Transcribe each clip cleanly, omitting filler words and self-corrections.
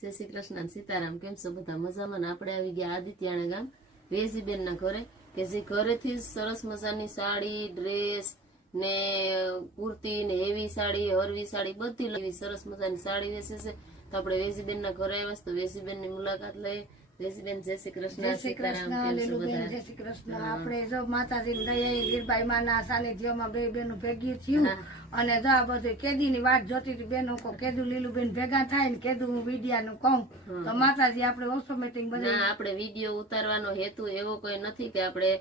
જય શ્રી કૃષ્ણ સીતારામ. કેમ છો બધા? મજામાં ને? આપણે આવી ગયા આદિત્યાણા ગામ વેજીબેન ના ઘરે, કે જે ઘરેથી સરસ મજાની સાડી, ડ્રેસ ને કુર્તી ને એવી સાડી, હરવી સાડી, બધી એવી સરસ મજાની સાડી વેચે છે. તો આપણે વેજીબેન ના ઘરે આવ્યા તો વેજીબેન ની મુલાકાત લઈ. વેજીબેન જય શ્રી કૃષ્ણ સીતારામ. જય શ્રી કૃષ્ણ. આપણે જો માતાજી દયા લીરબાઈ માના સાનિધ્યમાં બે બેનું ભેગી થયું અને જો આ બધું કેદી ની વાત જોતી હતી બેનો કો કેદું લીલુબેન ભેગા થાય ને કેદું હું વિડિયા નું કહું તો માતાજી આપણે ઓટોમેટિક બધું આપણે વિડીયો ઉતારવાનો હેતુ એવો કોઈ નથી કે આપણે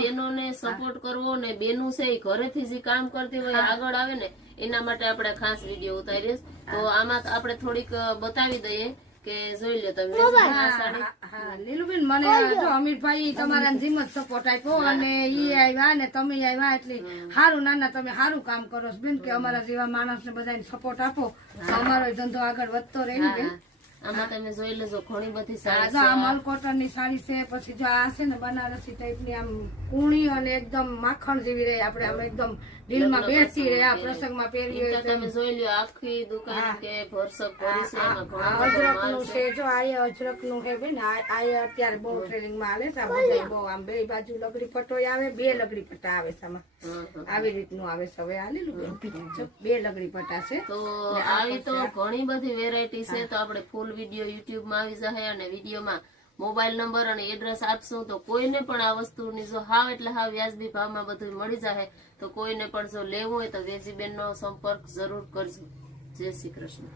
બેનોને સપોર્ટ કરવો ને બેનું છે ઘરેથી જે કામ કરતી હોય આગળ આવે ને એના માટે આપણે ખાસ વિડીયો ઉતારીએ. તો આમાં આપણે થોડીક બતાવી દઈએ કે જોઈ લો તમે. લીલુબેન મને જો અમીરભાઈ તમારા જીમ જ સપોર્ટ આપ્યો અને ઈ આવ્યા ને તમે આવ્યા એટલે સારું નાના તમે સારું કામ કરો છો બેન, કે અમારા જેવા માણસ ને બધાને સપોર્ટ આપો તો અમારો ધંધો આગળ વધતો રહે ને બેન. આમાં તમે જોઈ લેજો ઘણી બધી સાડી, આ મલકોટન ની સાડી છે, પછી જો આ છે ને બનારસી ટાઈપ ની આમ કુણી અને એકદમ માખણ જેવી રહે, આપણે આમ એકદમ દિલમાં બેસતી રહે, આ પ્રસંગમાં પહેરી હોય તમે જોઈ લો આખી દુકાન કે ભરસક પડી છે. અજરક નું છે, જો આ અજરક નું છે બેન, આ અત્યારે બહુ ટ્રેનિંગ માં આવે છે. બધા બહુ આમ બે બાજુ લગડી પટ્ટો આવે, બે લગડી પટ્ટા આવે છે આમાં, આવી રીતનું આવે છે. હવે આ લીલું બે લગડી પટ્ટા છે. તો આવી તો ઘણી બધી વેરાયટી છે. તો આપણે ફૂલ વિડીયો યુટ્યુબ માં આવી જાય અને વિડીયોમાં મોબાઈલ નંબર અને એડ્રેસ આપશું તો કોઈને પણ આ વસ્તુની જો હાવ એટલે હાવ વ્યાજબી ભાવમાં બધું મળી જાય. તો કોઈને પણ જો લેવું હોય તો વેજીબેન નો સંપર્ક જરૂર કરજો. જય શ્રી કૃષ્ણ.